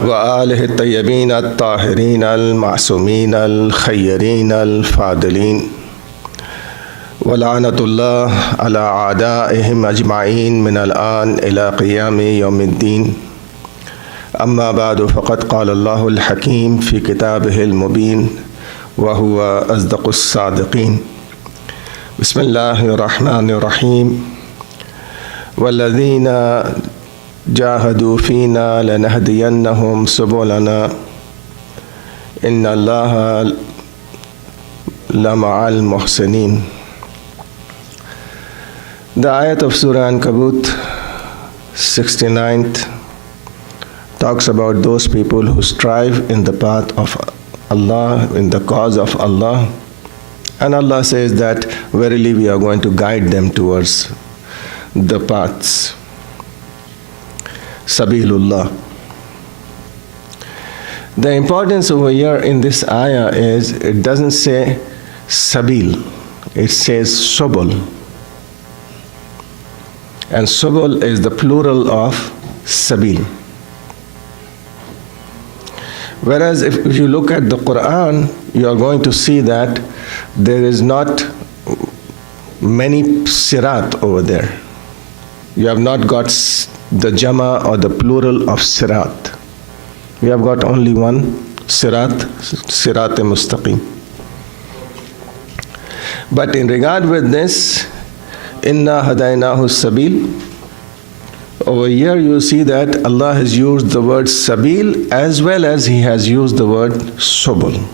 وآله الطيبين الطاهرين المعصومين الخيرين الفاضلين ولعنة الله على أعدائهم أجمعين من الآن إلى قيام يوم الدين. أما بعد فقد قال الله الحكيم في كتابه المبين وهو أصدق الصادقين. بسم الله الرحمن الرحيم. والذين جاهدوا فينا لنهدينهم سبلنا إن الله لمع المحسنين. The ayat of Surah Ankabut 69th talks about those people who strive in the path of Allah, in the cause of Allah. And Allah says that verily we are going to guide them towards the paths. Sabilullah. The importance over here in this ayah is it doesn't say sabil, it says subul. And subul is the plural of sabil. Whereas if you look at the Quran, you are going to see that there is not many sirat over there. You have not got the jama or the plural of sirat. We have got only one sirat, sirat-e-mustaqim. But in regard with this, inna hadaynahu sabil, over here you see that Allah has used the word sabil as well as He has used the word subul.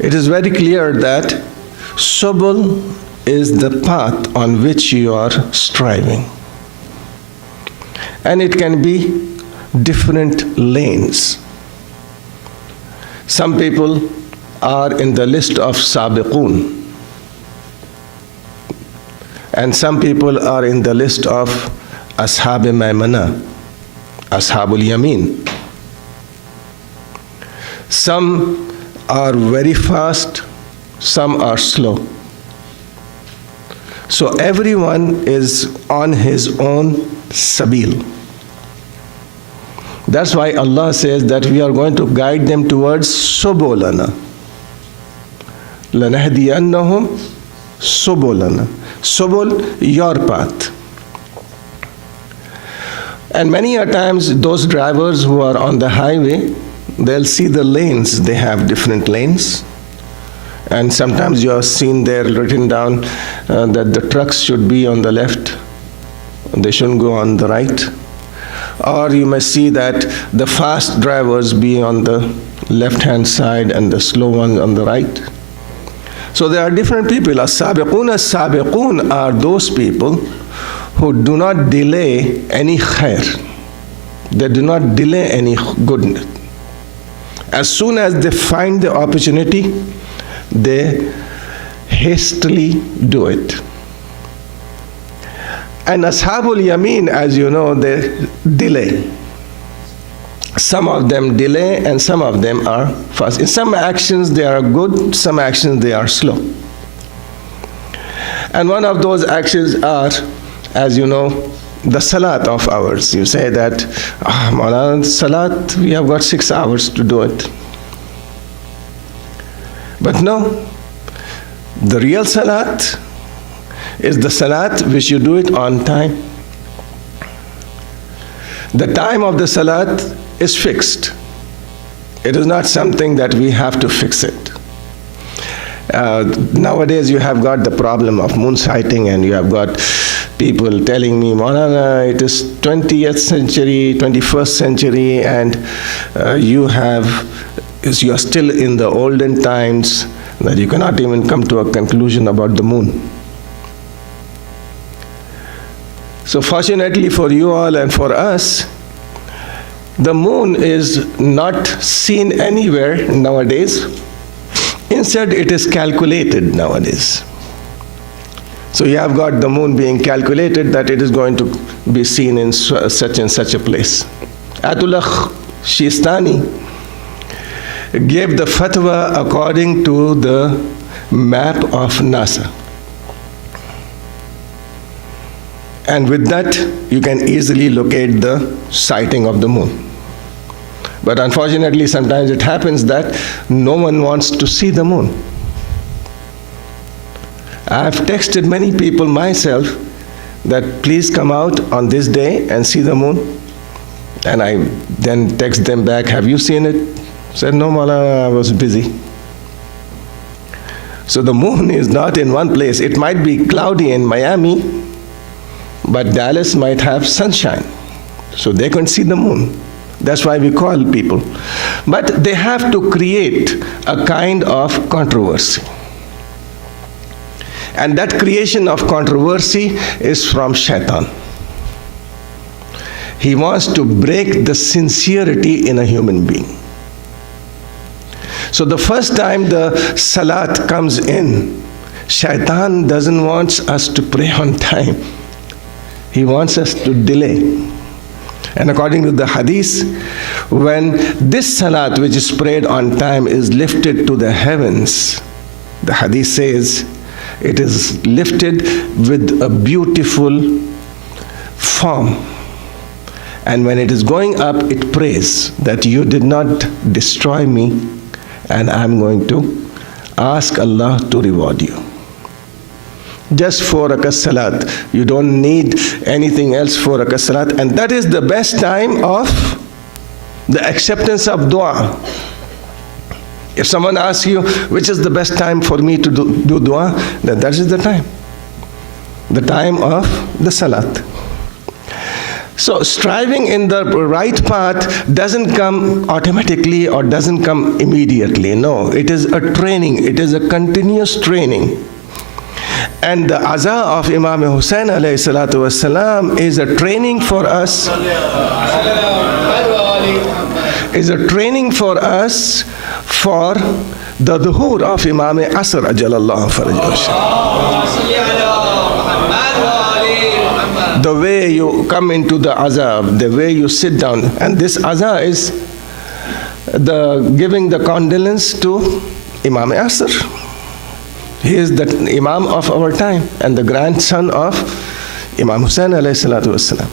It is very clear that subul is the path on which you are striving. And it can be different lanes. Some people are in the list of sabiqun. And some people are in the list of ashab-e maimana, ashabul yamin. Some are very fast, some are slow. So everyone is on his own sabil. That's why Allah says that we are going to guide them towards subulana. لَنَهْدِيَنَّهُمْ subulana. Subul, your path. And many a times those drivers who are on the highway, they'll see the lanes. They have different lanes. And sometimes you have seen there written down that the trucks should be on the left. They shouldn't go on the right. Or you may see that the fast drivers be on the left-hand side and the slow ones on the right. So there are different people. As-sabiqun are those people who do not delay any khair. They do not delay any goodness. As soon as they find the opportunity, they hastily do it. And ashabul yamin, as you know, they delay. Some of them delay and some of them are fast. In some actions they are good, some actions they are slow. And one of those actions are, as you know, the salat of ours. You say that, Maulana, salat, we have got 6 hours to do it. But no, the real salat is the salat which you do it on time. The time of the salat is fixed. It is not something that we have to fix it. Nowadays you have got the problem of moon sighting, and you have got people telling me, Maulana, it is 20th century, 21st century, and you are still in the olden times, that you cannot even come to a conclusion about the moon. So fortunately for you all and for us, the moon is not seen anywhere nowadays. Instead, it is calculated nowadays. So you have got the moon being calculated that it is going to be seen in such and such a place. Atullah Shistani gave the fatwa according to the map of NASA. And with that, you can easily locate the sighting of the moon. But unfortunately, sometimes it happens that no one wants to see the moon. I've texted many people myself that please come out on this day and see the moon. And I then text them back, have you seen it? Said, no, Mala, I was busy. So the moon is not in one place. It might be cloudy in Miami, but Dallas might have sunshine. So they can see the moon. That's why we call people. But they have to create a kind of controversy. And that creation of controversy is from Shaitan. He wants to break the sincerity in a human being. So the first time the salat comes in, Shaitan doesn't want us to pray on time. He wants us to delay. And according to the hadith, when this salat which is prayed on time is lifted to the heavens, the hadith says it is lifted with a beautiful form. And when it is going up, it prays that you did not destroy me, and I'm going to ask Allah to reward you. Just 4 rakat salat. You don't need anything else 4 rakat salat. And that is the best time of the acceptance of dua. If someone asks you, which is the best time for me to do dua, then that is the time. The time of the salat. So striving in the right path doesn't come automatically or doesn't come immediately. No, it is a training. It is a continuous training. And the aza of Imam Hussain alayhi salatu wasalam is a training for us. Is a training for us for the dhuhur of Imam Asr ajalallahu farajahu. The way you come into the azab, the way you sit down, and this azab is the giving the condolence to Imam Asr. He is the Imam of our time and the grandson of Imam Hussain alayhi salatu wasalam.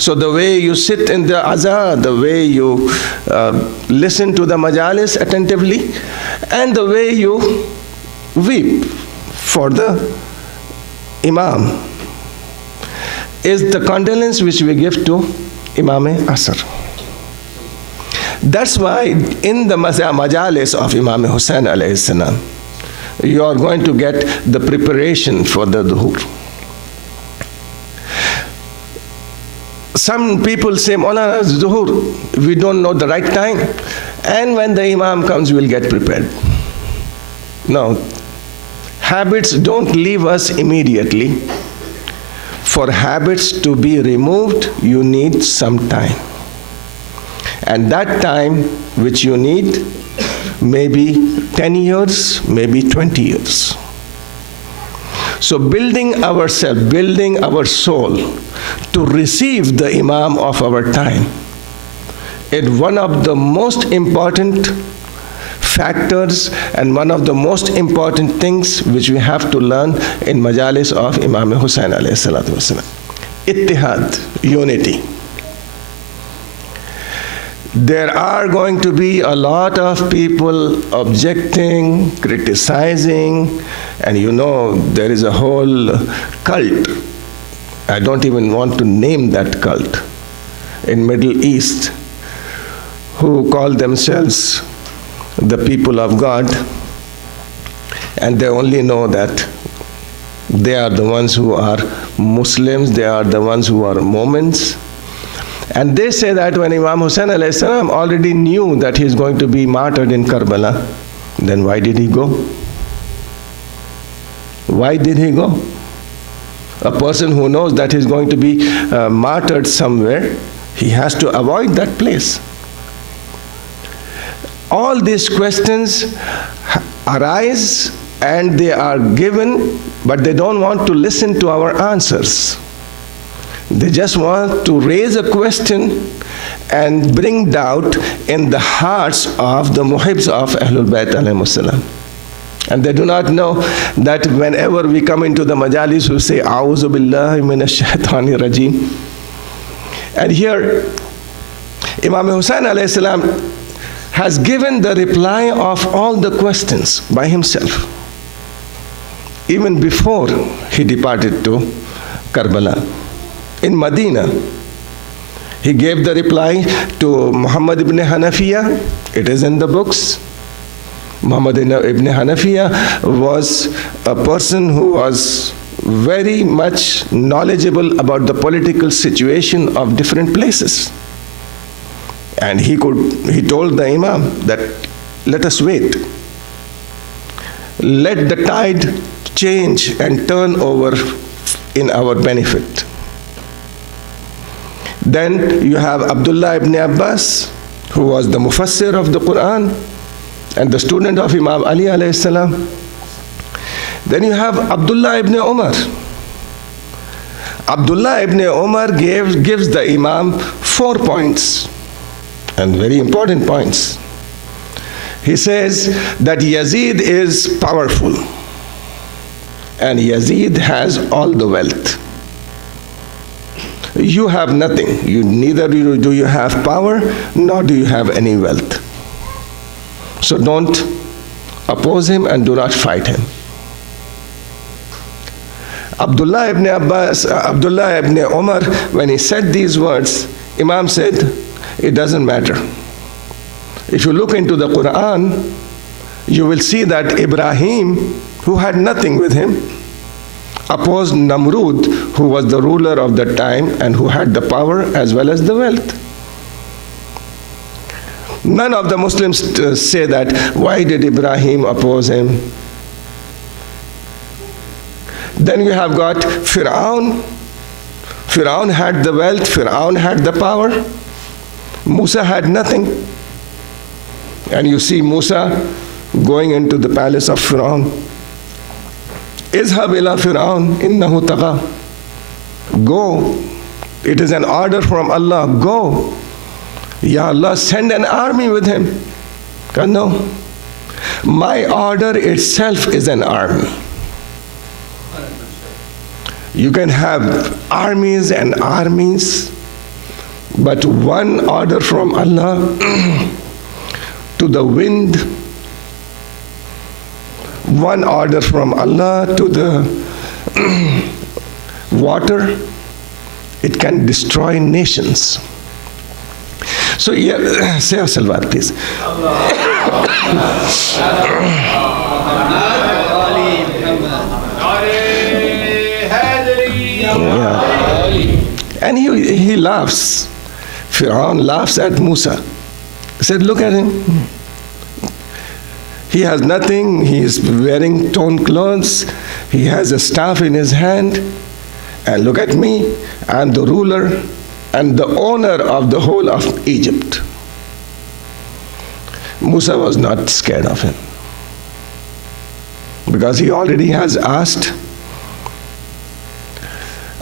So the way you sit in the azan, the way you listen to the majalis attentively, and the way you weep for the Imam is the condolence which we give to Imam Asr. That's why in the majalis of Imam Hussain alayhi salam, you are going to get the preparation for the dhuhr. Some people say, Maulana, dhuhr, we don't know the right time, and when the Imam comes, we'll get prepared. No, habits don't leave us immediately. For habits to be removed, you need some time. And that time which you need, maybe 10 years, maybe 20 years. So building ourselves, building our soul to receive the Imam of our time is one of the most important factors and one of the most important things which we have to learn in majalis of Imam Hussain alayhi salatu wasalam. Ittihad, unity. There are going to be a lot of people objecting, criticizing, and you know there is a whole cult. I don't even want to name that cult in Middle East who call themselves the people of God, and they only know that they are the ones who are Muslims, they are the ones who are Mu'mins. And they say that when Imam Hussain alayhi salam already knew that he is going to be martyred in Karbala, then why did he go? Why did he go? A person who knows that he is going to be martyred somewhere, he has to avoid that place. All these questions arise and they are given, but they don't want to listen to our answers. They just want to raise a question and bring doubt in the hearts of the muhibbs of Ahlul Bayt alayhimus salam. And they do not know that whenever we come into the majalis, we say, A'udhu billahi minash shaitani rajim. And here, Imam Hussain alayhi salam has given the reply of all the questions by himself, even before he departed to Karbala. In Medina, he gave the reply to Muhammad ibn Hanafiya. It is in the books. Muhammad ibn Hanafiya was a person who was very much knowledgeable about the political situation of different places. And he told the Imam that, let us wait. Let the tide change and turn over in our benefit. Then you have Abdullah ibn Abbas, who was the Mufassir of the Quran and the student of Imam Ali alayhi salam. Then you have Abdullah ibn Umar. Abdullah ibn Umar gives the Imam 4 points, and very important points. He says that Yazid is powerful, and Yazid has all the wealth. You have nothing. Neither do you have power, nor do you have any wealth. So don't oppose him and do not fight him. Abdullah ibn Umar, when he said these words, Imam said, it doesn't matter. If you look into the Quran, you will see that Ibrahim, who had nothing with him, opposed Namrud, who was the ruler of the time and who had the power as well as the wealth. None of the Muslims say that, why did Ibrahim oppose him? Then you have got Fir'aun. Fir'aun had the wealth, Fir'aun had the power. Musa had nothing. And you see Musa going into the palace of Fir'aun. Izhab ila Fir'aun innahu tagha. Go. It is an order from Allah. Go. Ya Allah, send an army with him. No. My order itself is an army. You can have armies and armies, but one order from Allah to the wind, one order from Allah to the water, it can destroy nations. So, yeah, say a salawat, please. Yeah. And he laughs. Fir'aun laughs at Musa. He said, look at him. He has nothing. He is wearing torn clothes. He has a staff in his hand. And look at me. I'm the ruler and the owner of the whole of Egypt. Musa was not scared of him, because he already has asked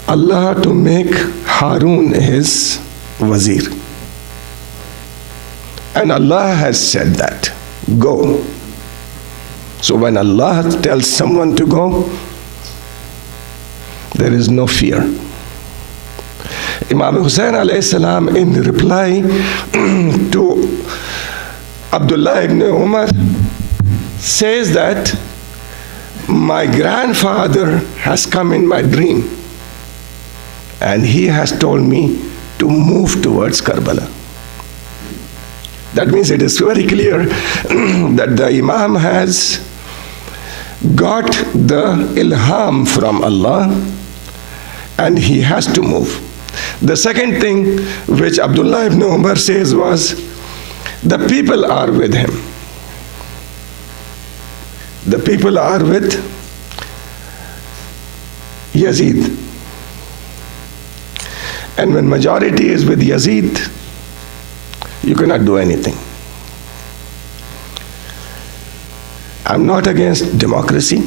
Allah to make Harun his wazir. And Allah has said that, go. So when Allah tells someone to go, there is no fear. Imam Hussain alayhi salam, in reply to Abdullah ibn Umar, says that my grandfather has come in my dream and he has told me to move towards Karbala. That means it is very clear that the Imam has got the ilham from Allah and he has to move. The second thing which Abdullah ibn Umar says was, the people are with him. The people are with Yazid. And when majority is with Yazid, you cannot do anything. I'm not against democracy,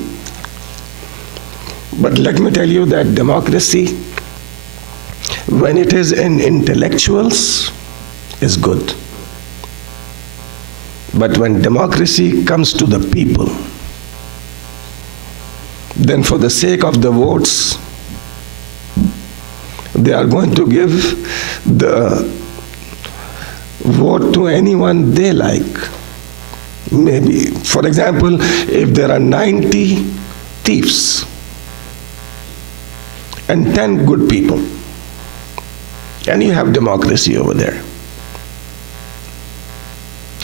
but let me tell you that democracy, when it is in intellectuals, is good. But when democracy comes to the people, then for the sake of the votes, they are going to give the vote to anyone they like. Maybe, for example, if there are 90 thieves and 10 good people, and you have democracy over there,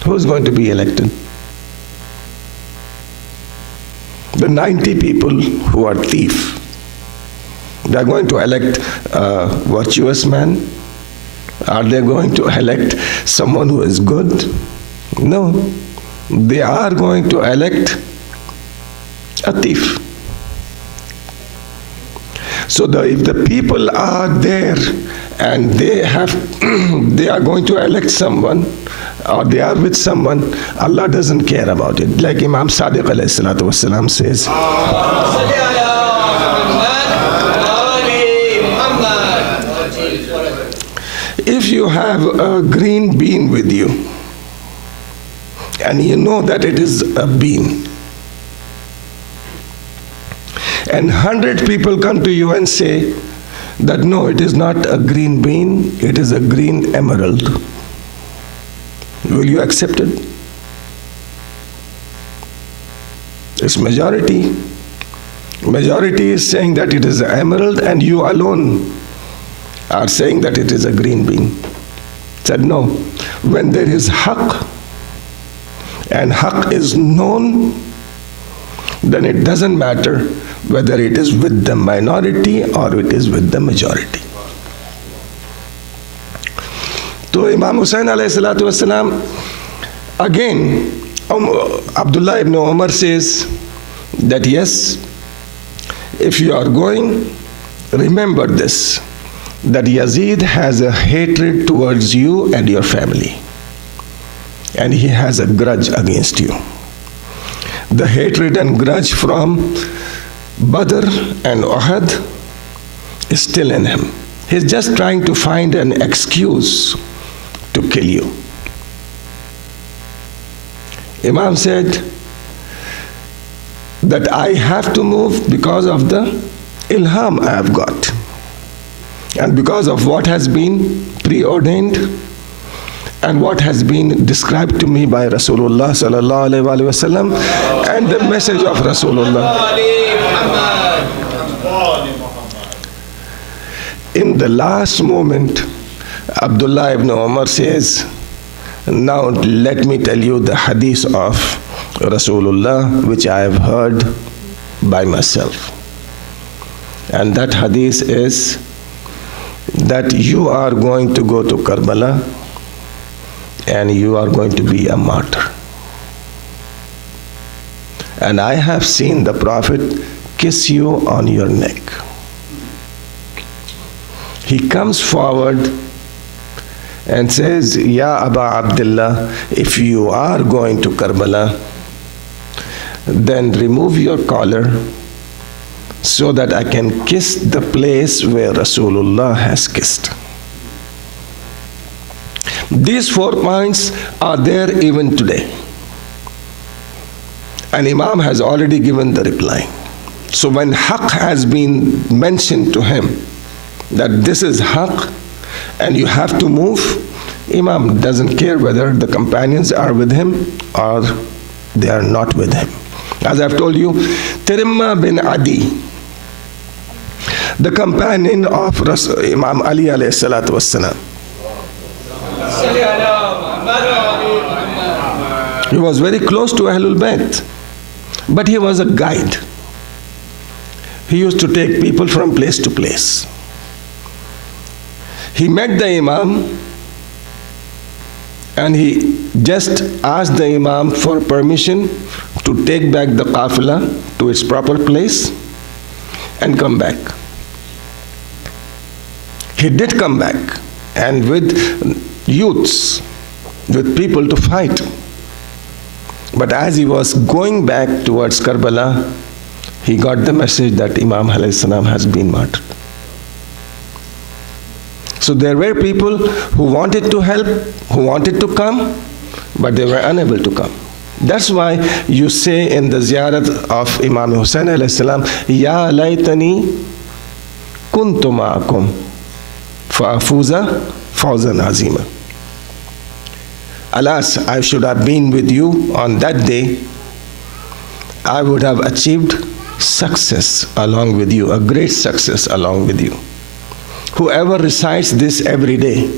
who's going to be elected? The 90 people who are thief, they are going to elect a virtuous man? Are they going to elect someone who is good? No. They are going to elect a thief. So if the people are there and they are going to elect someone, or they are with someone, Allah doesn't care about it. Like Imam Sadiq alayhi salatu wasalam says, if you have a green bean with you, and you know that it is a bean, and 100 people come to you and say that no, it is not a green bean, it is a green emerald, will you accept it? It's majority. Majority is saying that it is an emerald, and you alone are saying that it is a green bean. Said no. When there is haqq, and haqq is known, then it doesn't matter whether it is with the minority or it is with the majority. So Imam Hussain alayhi salatu wasalam, again, Abdullah ibn Umar says that yes, if you are going, remember this, that Yazid has a hatred towards you and your family, and he has a grudge against you. The hatred and grudge from Badr and Uhud is still in him. He's just trying to find an excuse to kill you. Imam said that I have to move because of the ilham I have got, and because of what has been preordained and what has been described to me by Rasulullah sallallahu alaihi wasallam and the message of Rasulullah. In the last moment, Abdullah ibn Umar says, now let me tell you the hadith of Rasulullah which I have heard by myself. And that hadith is that you are going to go to Karbala and you are going to be a martyr. And I have seen the Prophet kiss you on your neck. He comes forward and says, Ya Aba Abdullah, if you are going to Karbala, then remove your collar so that I can kiss the place where Rasulullah has kissed. These 4 points are there even today. And Imam has already given the reply. So when haqq has been mentioned to him, that this is haqq and you have to move, Imam doesn't care whether the companions are with him or they are not with him. As I've told you, Tirimma bin Adi, the companion of Imam Ali alayhi salatu wassalam, he was very close to Ahlul Bayt, but he was a guide. He used to take people from place to place. He met the Imam and he just asked the Imam for permission to take back the qafilah to its proper place and come back. He did come back, and with youths, with people to fight. But as he was going back towards Karbala, he got the message that Imam alayhi salam has been martyred. So there were people who wanted to help, who wanted to come, but they were unable to come. That's why you say in the ziyarat of Imam Hussain alayhi salam, Ya laytani kuntu ma'akum fa'afuza fawzan azima. Alas, I should have been with you on that day. I would have achieved success along with you, a great success along with you. Whoever recites this every day,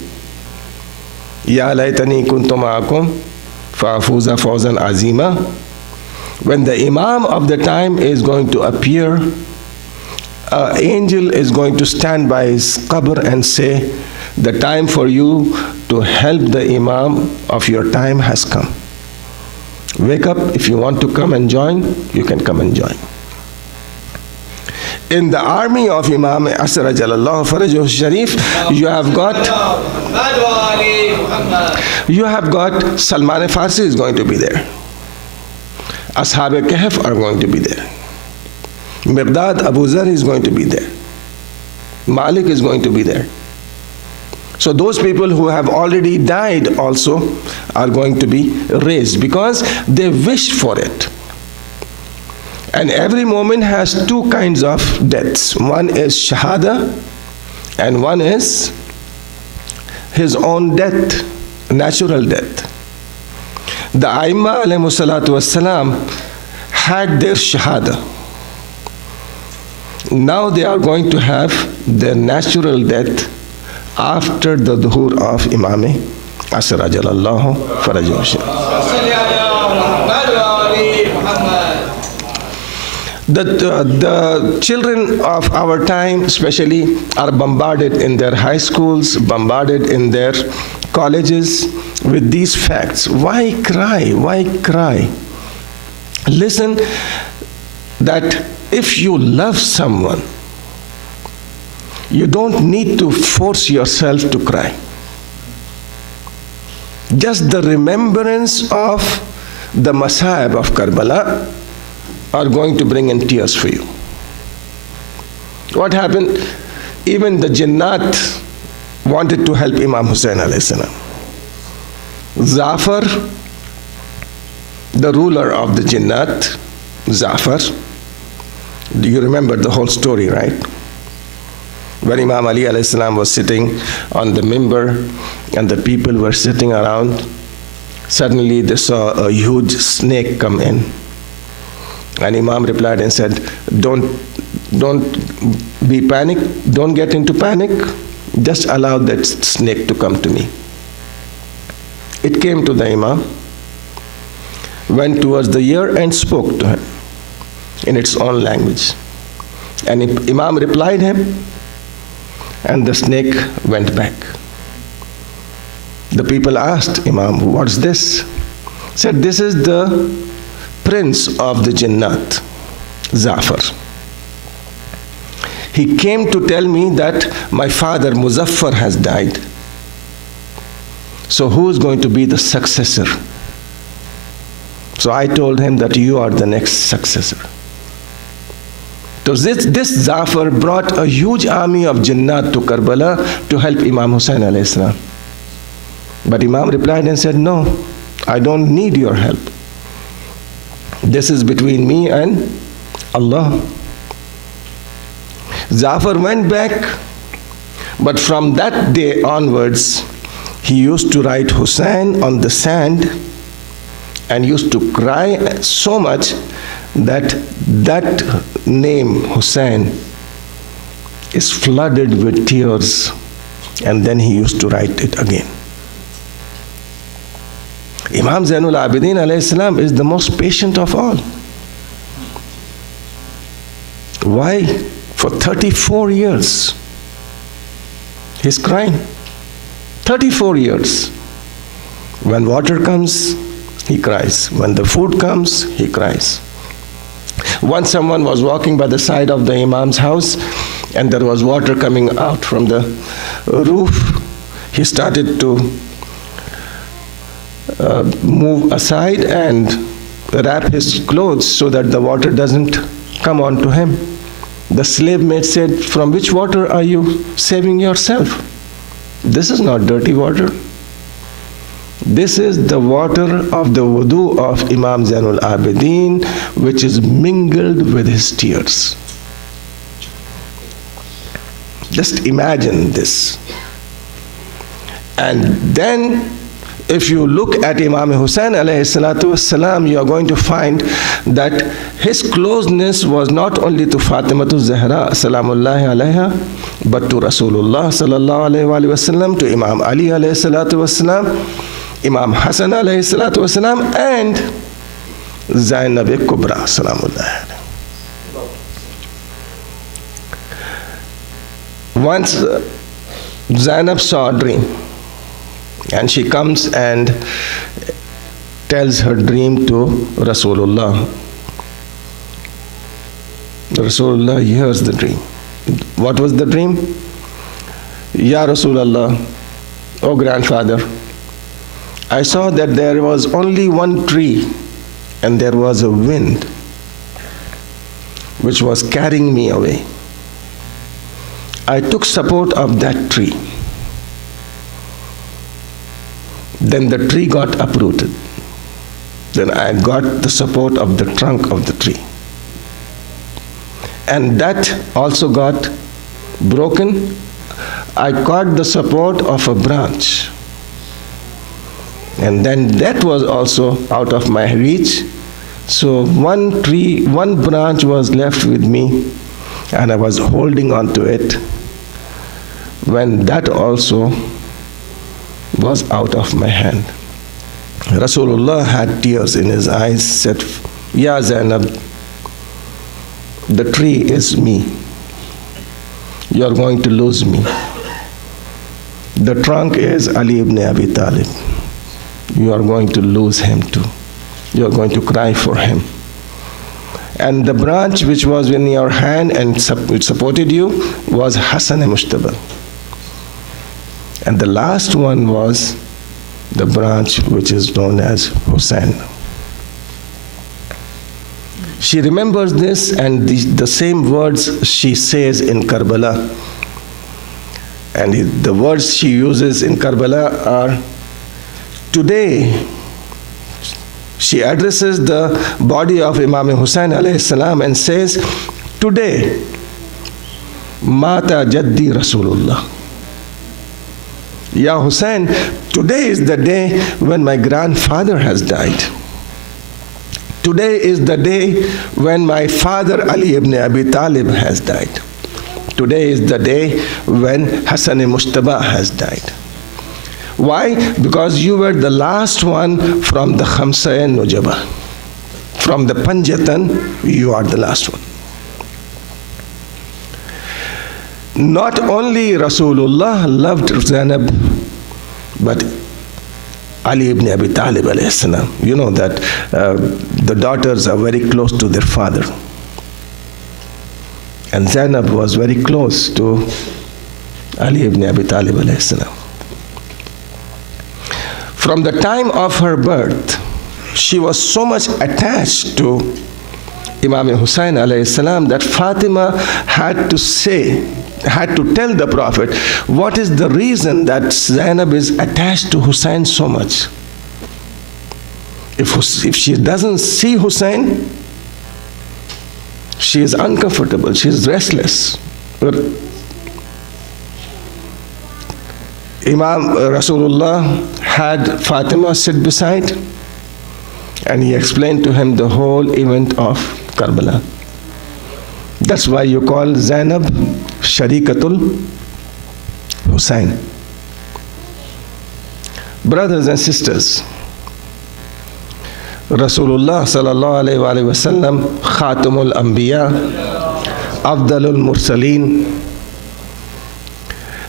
Ya laytani kuntu ma'akum fa'afuza fawzan azima, when the Imam of the time is going to appear, an angel is going to stand by his qabr and say, the time for you to help the Imam of your time has come. Wake up, if you want to come and join, you can come and join. In the army of Imam Asr Jalallah Farajuh Sharif, you have got Salman Farsi is going to be there. Ashab Kahf are going to be there. Miqdad Abu Zar is going to be there. Malik is going to be there. So those people who have already died also are going to be raised because they wished for it. And every moment has two kinds of deaths. One is shahada and one is his own death, natural death. The Aimma alayhimu salatu wassalam had their shahada. Now they are going to have their natural death after the dhuhr of Imam Asr Jalallahu Farajuh. The children of our time especially are bombarded in their high schools, bombarded in their colleges with these facts. Why cry? Why cry? Listen, that if you love someone, you don't need to force yourself to cry. Just the remembrance of the Masaib of Karbala are going to bring in tears for you. What happened? Even the Jinnat wanted to help Imam Hussain alayhi salam. Jafar, the ruler of the Jinnat, Jafar, do you remember the whole story, right? When Imam Ali alayhi salam was sitting on the mimbar and the people were sitting around, suddenly they saw a huge snake come in. And Imam replied and said, don't be panic, don't get into panic, just allow that snake to come to me. It came to the Imam, went towards the ear and spoke to him in its own language. And Imam replied him, and the snake went back. The people asked Imam, what's this? Said, this is the prince of the Jinnat, Jafar. He came to tell me that my father Muzaffar has died. So who is going to be the successor? So I told him that you are the next successor. So this Jafar brought a huge army of Jinnat to Karbala to help Imam Hussain alayhi salam. But Imam replied and said, no, I don't need your help. This is between me and Allah. Jafar went back, but from that day onwards, he used to write Hussain on the sand and used to cry so much that name Hussain is flooded with tears, and then he used to write it again. Imam Zainul Abidin alayhi salam is the most patient of all. Why? For 34 years he's crying. 34 years. When water comes, he cries. When the food comes, he cries. Once someone was walking by the side of the Imam's house and there was water coming out from the roof. He started to move aside and wrap his clothes so that the water doesn't come onto him. The slave maid said, from which water are you saving yourself? This is not dirty water. This is the water of the wudu of Imam Zainul Abidin, which is mingled with his tears. Just imagine this. And then, if you look at Imam Hussain alayhi salatu wasalam, you are going to find that his closeness was not only to Fatimatu Zahra salamullahi alayha, but to Rasulullah sallallahu alayhi wasallam, to Imam Ali alayhi salatu wasalam, Imam Hassan alayhi salatu wasalam, and Zainab Kubra salamullahi alayha. Once Zainab saw a dream, and she comes and tells her dream to Rasulullah. Rasulullah hears the dream. What was the dream? Ya Rasulullah, oh grandfather, I saw that there was only one tree and there was a wind which was carrying me away. I took support of that tree. Then the tree got uprooted. Then I got the support of the trunk of the tree. And that also got broken. I caught the support of a branch. And then that was also out of my reach. So one branch was left with me, and I was holding on to it when that also was out of my hand. Rasulullah had tears in his eyes, said, Ya Zainab, the tree is me. You are going to lose me. The trunk is Ali ibn Abi Talib. You are going to lose him too. You are going to cry for him. And the branch which was in your hand and which supported you was Hassan Mushtaba. And the last one was the branch which is known as Hussein. She remembers this, and the same words she says in Karbala. And the words she uses in Karbala are, today, she addresses the body of Imam Hussain alayhi salam and says, today, Mata Jaddi Rasulullah. Ya Hussein, today is the day when my grandfather has died. Today is the day when my father Ali ibn Abi Talib has died. Today is the day when Hassan Mushtaba has died. Why? Because you were the last one from the Khamsa Nujaba. From the Panjatan, you are the last one. Not only Rasulullah loved Zainab, but Ali ibn Abi Talib alayhi salam. You know that the daughters are very close to their father. And Zainab was very close to Ali ibn Abi Talib alayhi salam. From the time of her birth, she was so much attached to Imam Hussain alayhi salam that Fatima had to tell the Prophet, what is the reason that Zainab is attached to Hussain so much? If she doesn't see Hussain, she is uncomfortable, she is restless. But Imam Rasulullah had Fatima sit beside, and he explained to him the whole event of Karbala. That's why you call Zainab Sharikatul Hussain. Brothers and sisters, Rasulullah sallallahu alayhi wa sallam, Khatamul Anbiya, Afdalul Mursaleen,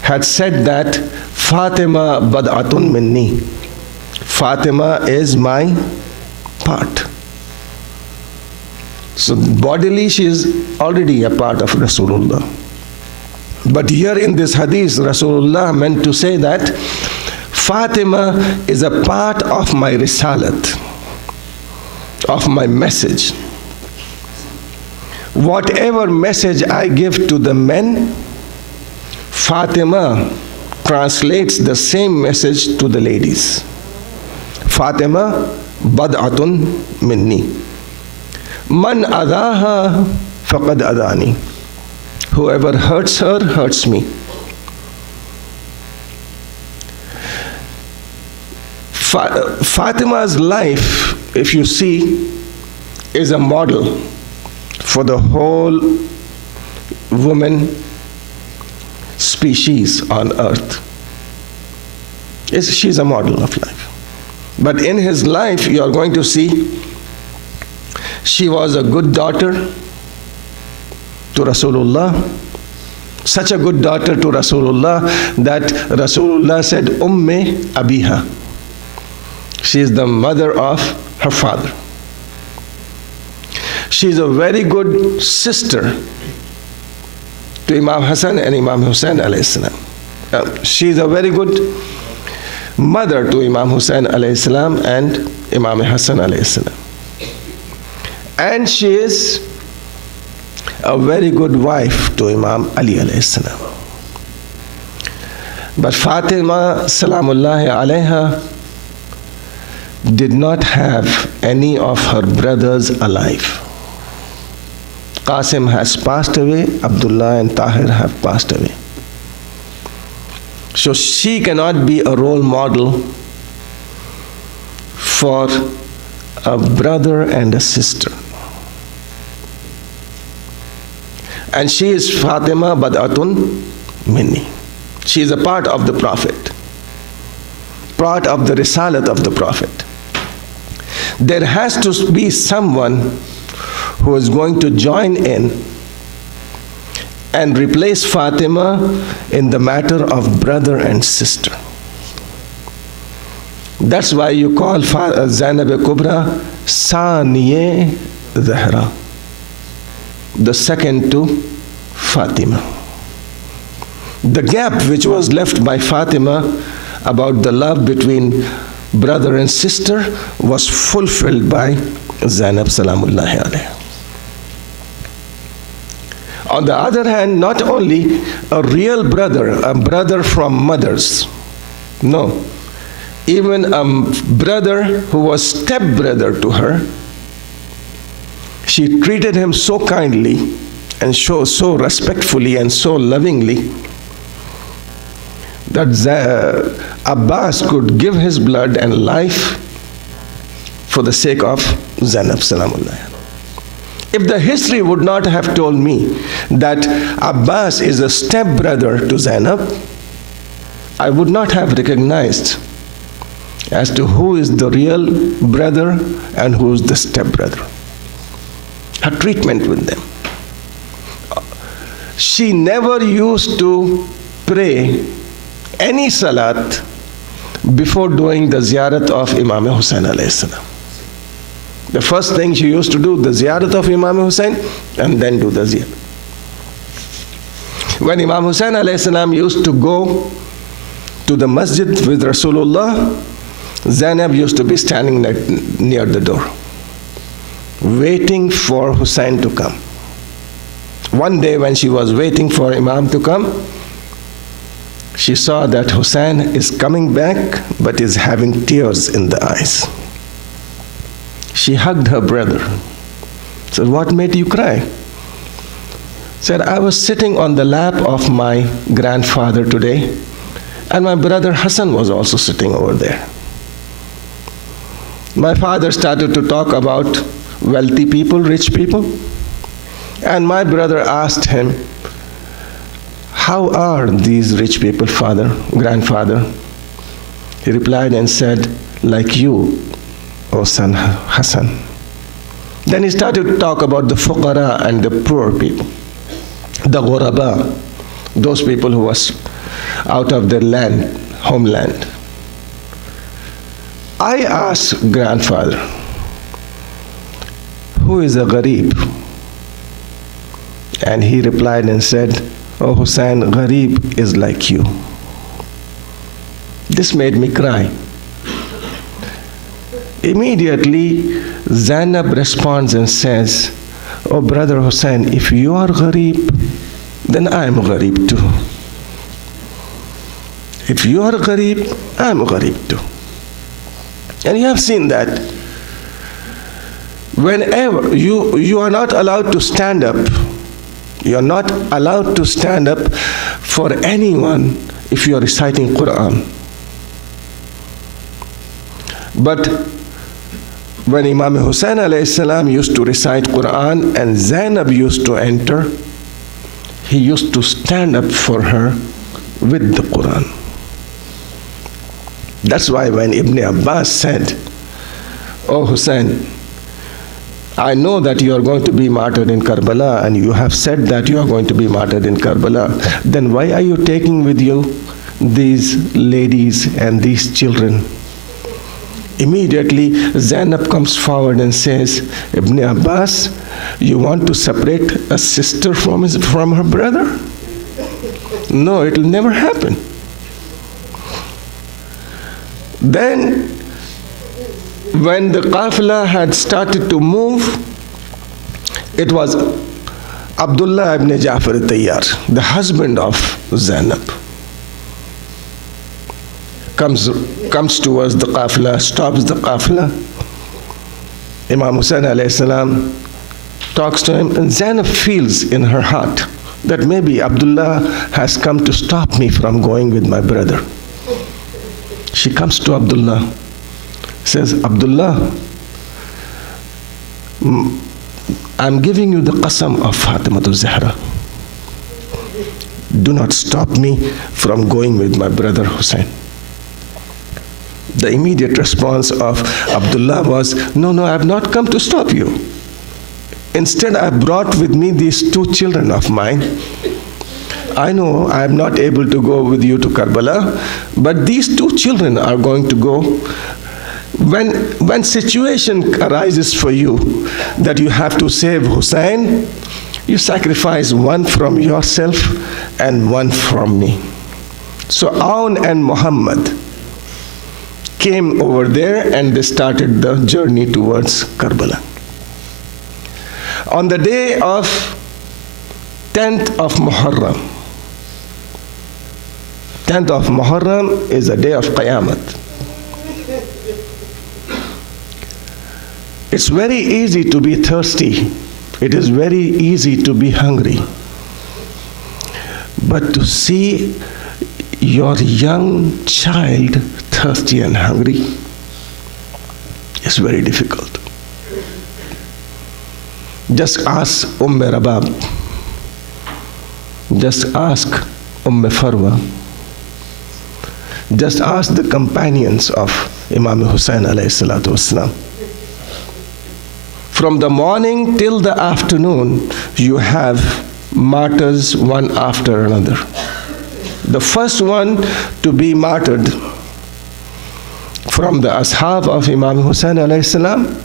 had said that Fatima bad'atun minni. Fatima is my part. So bodily she is already a part of Rasulullah. But here in this hadith, Rasulullah meant to say that Fatima is a part of my risalat, of my message. Whatever message I give to the men, Fatima translates the same message to the ladies. Fatima bad'atun minni. Man adaha faqad adani. Whoever hurts her, hurts me. Fatima's life, if you see, is a model for the whole woman species on earth. She's a model of life. But in his life, you are going to see she was a good daughter to Rasulullah. Such a good daughter to Rasulullah that Rasulullah said, Umme Abiha. She is the mother of her father. She is a very good sister to Imam Hassan and Imam Hussein alayhi salam. She is a very good mother to Imam Hussein alayhi salam and Imam Hassan alayhi salam. And she is a very good wife to Imam Ali alayhi salam. But Fatima salamullahi alayha did not have any of her brothers alive. Qasim has passed away, Abdullah and Tahir have passed away. So she cannot be a role model for a brother and a sister. And she is Fatima bad'atun minni. She is a part of the Prophet, part of the Risalat of the Prophet. There has to be someone who is going to join in and replace Fatima in the matter of brother and sister. That's why you call Zainab Kubra Saniye Zahra, the second to Fatima. The gap which was left by Fatima about the love between brother and sister was fulfilled by Zainab salamullahi alayha. On the other hand, not only a real brother, a brother from mothers, no, even a brother who was stepbrother to her, she treated him so kindly and so respectfully and so lovingly that Abbas could give his blood and life for the sake of Zainab salamullah. If the history would not have told me that Abbas is a stepbrother to Zainab, I would not have recognized as to who is the real brother and who is the stepbrother. Her treatment with them. She never used to pray any salat before doing the ziyarat of Imam Hussein alayhi salam. The first thing she used to do, the ziyarat of Imam Hussein, and then do the ziyarat. When Imam Hussein alayhi salam used to go to the masjid with Rasulullah, Zainab used to be standing near the door, waiting for Hussein to come. One day when she was waiting for Imam to come, she saw that Hussein is coming back but is having tears in the eyes. She hugged her brother. Said, "What made you cry?" Said, "I was sitting on the lap of my grandfather today, and my brother Hassan was also sitting over there. My father started to talk about wealthy people, rich people, and my brother asked him, 'How are these rich people, grandfather?' He replied and said, 'Like you, O son Hassan.' Then he started to talk about the fuqara and the poor people, the ghuraba, those people who was out of their land, homeland. I asked grandfather, 'Who is a gharib?' And he replied and said, 'Oh Hussein, gharib is like you.' This made me cry. Immediately, Zainab responds and says, 'Oh brother Hussein, if you are gharib, then I am gharib too. If you are gharib, I am gharib too.' And you have seen that. Whenever you are not allowed to stand up, you are not allowed to stand up for anyone if you are reciting Quran. But when Imam Hussein alayhi salam used to recite Quran and Zainab used to enter, he used to stand up for her with the Quran. That's why when Ibn Abbas said, "Oh Hussein, I know that you are going to be martyred in Karbala, and you have said that you are going to be martyred in Karbala. Then why are you taking with you these ladies and these children?" Immediately, Zainab comes forward and says, "Ibn Abbas, you want to separate a sister from her brother? No, it will never happen." Then, when the Qafla had started to move, it was Abdullah ibn Jafar al-Tayyar, the husband of Zainab, comes towards the Qafla, stops the Qafla. Imam Hussein alayhi salam talks to him, and Zainab feels in her heart that maybe Abdullah has come to stop me from going with my brother. She comes to Abdullah, says, "Abdullah, I'm giving you the qasam of Fatima Az-Zahra. Do not stop me from going with my brother Hussein." The immediate response of Abdullah was, "No, I have not come to stop you. Instead, I brought with me these two children of mine. I know I am not able to go with you to Karbala, but these two children are going to go. When situation arises for you that you have to save Hussein, you sacrifice one from yourself and one from me." So Aun and Muhammad came over there and they started the journey towards Karbala. On the day of 10th of Muharram, 10th of Muharram is a day of Qiyamah. It's very easy to be thirsty. It is very easy to be hungry. But to see your young child thirsty and hungry is very difficult. Just ask Rabab. Just ask Farwa. Just ask the companions of Imam Hussein alayhi salatu wasalam. From the morning till the afternoon, you have martyrs one after another. The first one to be martyred from the ashab of Imam Hussein alayhi salam,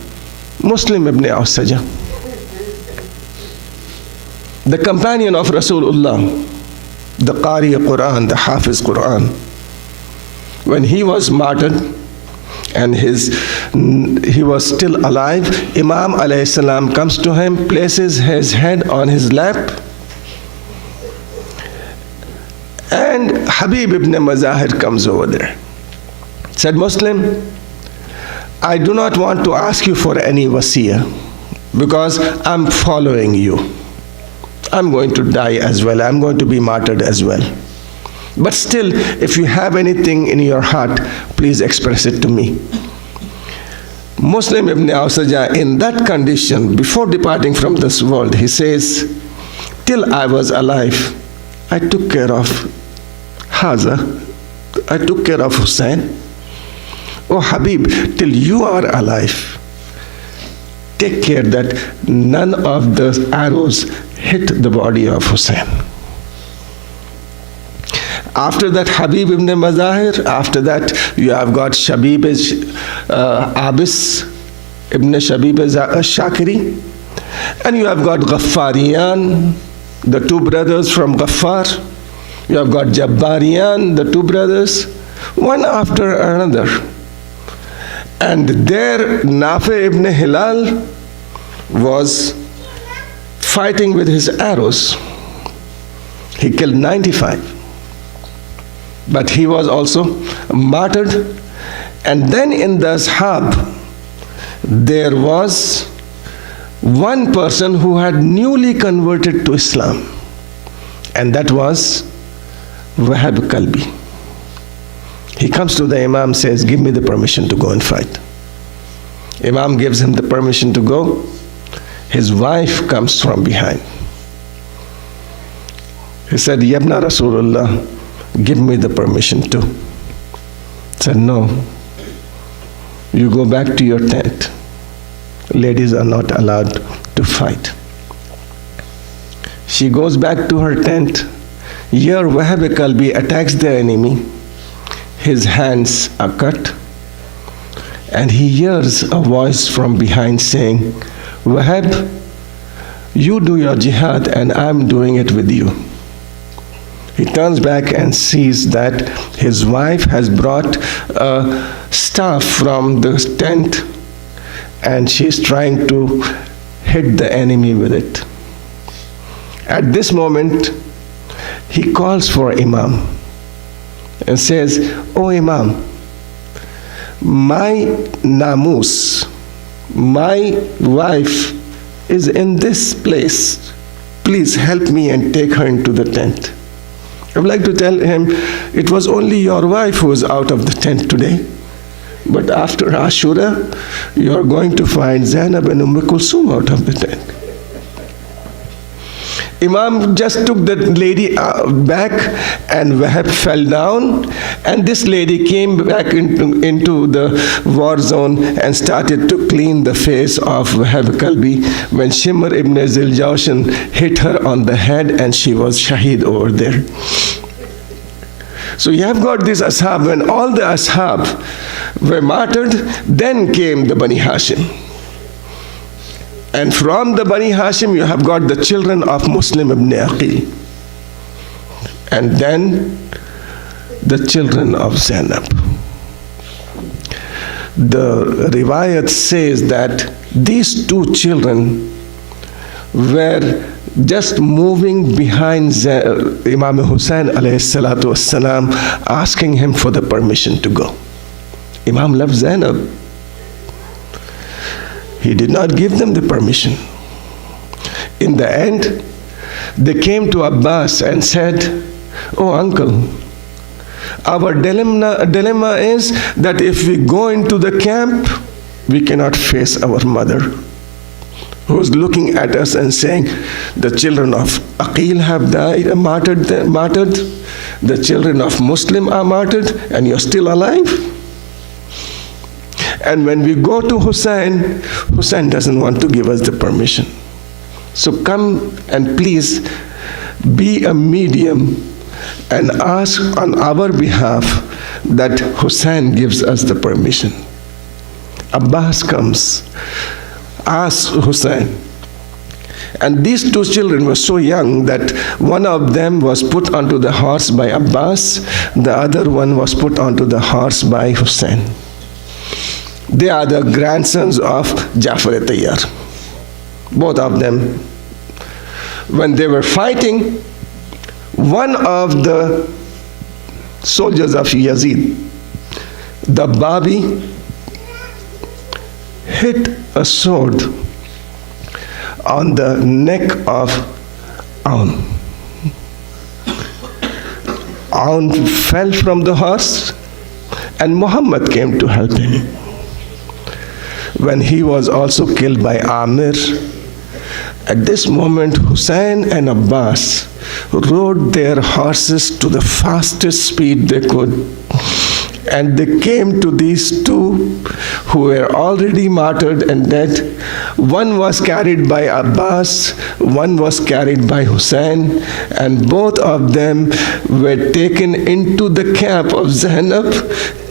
Muslim ibn Awsaja, the companion of Rasulullah, the Qari Quran, the Hafiz Quran. When he was martyred and he was still alive, Imam alayhi salam comes to him, places his head on his lap, and Habib ibn Mazahir comes over there. Said, "Muslim, I do not want to ask you for any wasiyah because I'm following you. I'm going to die as well. I'm going to be martyred as well. But still, if you have anything in your heart, please express it to me." Muslim ibn Awsaja, in that condition, before departing from this world, he says, "Till I was alive, I took care of Haza. I took care of Hussein. Oh Habib, till you are alive, take care that none of the arrows hit the body of Hussein." After that, Habib ibn Mazahir, after that, you have got Shabib Abis ibn Shabib Shakiri, and you have got Ghaffariyan, the two brothers from Ghaffar. You have got Jabbariyan, the two brothers, one after another. And there, Nafi ibn Hilal was fighting with his arrows. He killed 95. But he was also martyred, And then in the Ashab, there was one person who had newly converted to Islam, and that was Wahab Kalbi. He comes to the Imam, says, give me the permission to go and fight. Imam gives him the permission to go. His wife comes from behind. He said, Yabna Rasulullah, give me the permission too. He said, no, you go back to your tent. Ladies are not allowed to fight. She goes back to her tent. Here Wahab Kalbi attacks the enemy. His hands are cut. And he hears a voice from behind saying, Wahab, you do your jihad and I'm doing it with you. He turns back and sees that his wife has brought a staff from the tent and she's trying to hit the enemy with it. At this moment, he calls for Imam and says, Oh Imam, my namus, my wife is in this place. Please help me and take her into the tent. I would like to tell him, it was only your wife who was out of the tent today. But after Ashura, you are going to find Zainab and Kulsum out of the tent. Imam just took the lady back and Wahab fell down, and this lady came back into the war zone and started to clean the face of Wahab Kalbi when Shimr ibn Ziljawshan hit her on the head and she was shaheed over there. So you have got this ashab. When all the ashab were martyred, then came the Bani Hashim. And from the Bani Hashim, you have got the children of Muslim ibn Aqil. And then the children of Zainab. The riwayat says that these two children were just moving behind Imam Hussain alayhi salatu wassalam, asking him for the permission to go. Imam loved Zainab. He did not give them the permission. In the end, they came to Abbas and said, Oh uncle, our dilemma is that if we go into the camp, we cannot face our mother, who's looking at us and saying, the children of Aqil have died, martyred. The children of Muslim are martyred, and you're still alive. And when we go to Hussain, Hussain doesn't want to give us the permission. So come and please be a medium and ask on our behalf that Hussain gives us the permission. Abbas comes, asks Hussain. And these two children were so young that one of them was put onto the horse by Abbas, the other one was put onto the horse by Hussain. They are the grandsons of Jafar Tayyar. Both of them. When they were fighting, one of the soldiers of Yazid, the Babi, hit a sword on the neck of Aun. Aun fell from the horse, and Muhammad came to help him. When he was also killed by Amir, at this moment Hussain and Abbas rode their horses to the fastest speed they could, and they came to these two who were already martyred and dead. One was carried by Abbas, one was carried by Hussain, and both of them were taken into the camp of Zainab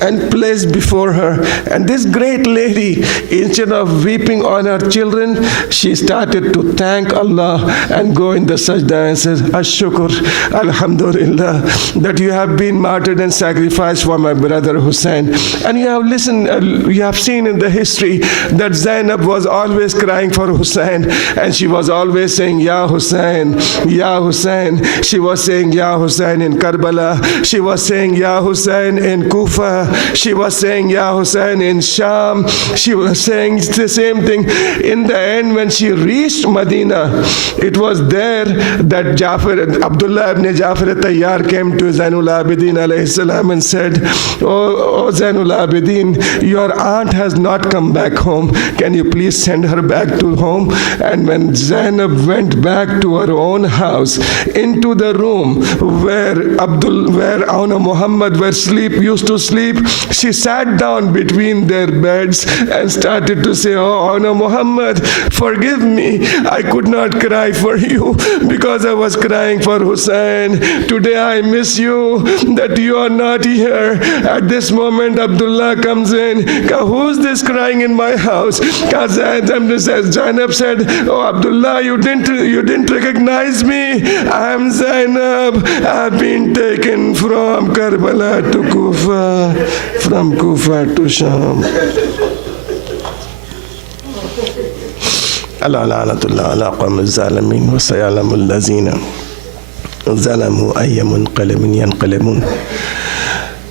and placed before her. And this great lady, instead of weeping on her children, she started to thank Allah and go in the sajda and says, Ash-shukr, alhamdulillah, that you have been martyred and sacrificed for my brother brother Hussein. And you have listened, you have seen in the history that Zainab was always crying for Hussein, and she was always saying, Ya Hussein, Ya Hussein. She was saying, Ya Hussein in Karbala. She was saying, Ya Hussein in Kufa. She was saying, Ya Hussein in Sham. She was saying the same thing. In the end, when she reached Medina, it was there that Abdullah ibn Jafar al-Tayyar came to Zainul Abidin alayhi salam and said, oh Zainul Abidin, your aunt has not come back home. Can you please send her back to home? And when Zainab went back to her own house, into the room where Auna Muhammad used to sleep, she sat down between their beds and started to say, oh Auna Muhammad, forgive me. I could not cry for you because I was crying for Hussein. Today I miss you that you are not here. At this moment, Abdullah comes in. Who's this crying in my house? Zainab said, oh Abdullah, you didn't recognize me. I am Zainab. I've been taken from Karbala to Kufa, from Kufa to Sham. Allah la'anatullah ala qawm al-zalimin wa sayalamu al-lazina zalamu ayyamun qalimin yanqalimun.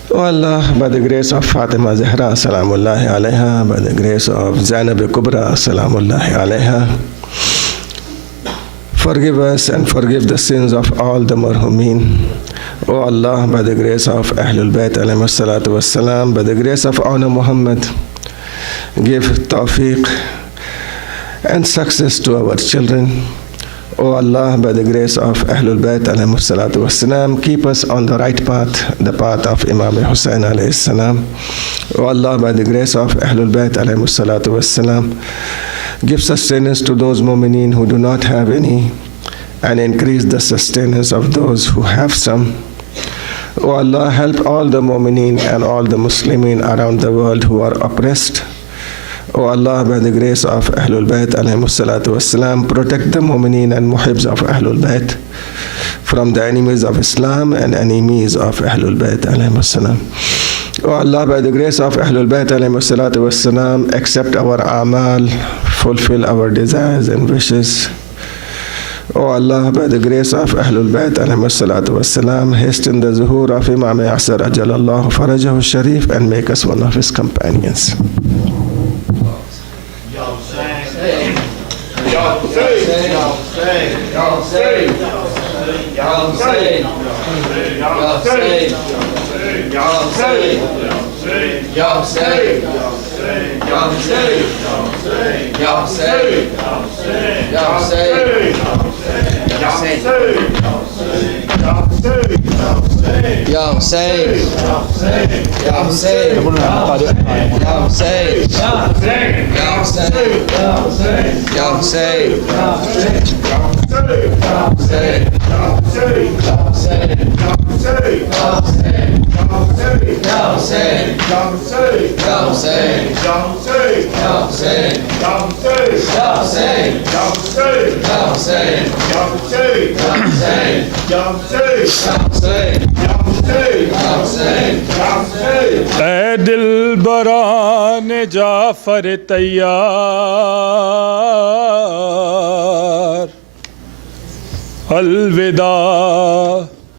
Oh Allah, by the grace of Fatima Zahra, salamullahi alayha, by the grace of Zainab Kubra, salamullahi alayha, forgive us and forgive the sins of all the marhumin. Oh Allah, by the grace of Ahlul Bayt alayhi salatu wassalam, by the grace of Auna Muhammad, give tawfiq and success to our children. Oh Allah, by the grace of Ahlul Bayt alayhi salatu wassalam, keep us on the right path, the path of Imam Hussein alayhi salam. Oh Allah, by the grace of Ahlul Bayt alayhi salatu wassalam, give sustenance to those mu'mineen who do not have any, and increase the sustenance of those who have some. Oh Allah, help all the mu'mineen and all the Muslimin around the world who are oppressed. Oh Allah, by the grace of Ahlul Bayt alayhi salatu wassalam, protect the mu'mineen and muhibs of Ahlul Bayt from the enemies of Islam and enemies of Ahlul Bayt alayhi salam. Oh Allah, by the grace of Ahlul Bayt alayhi salatu wassalam, accept our amal, fulfill our desires and wishes. Oh Allah, by the grace of Ahlul Bayt alayhi salatu wassalam, hasten the zuhur of Imam Asr ajalallahu farajahu sharif and make us one of his companions. ऐ दिलबरान जाफर तैयार अलविदा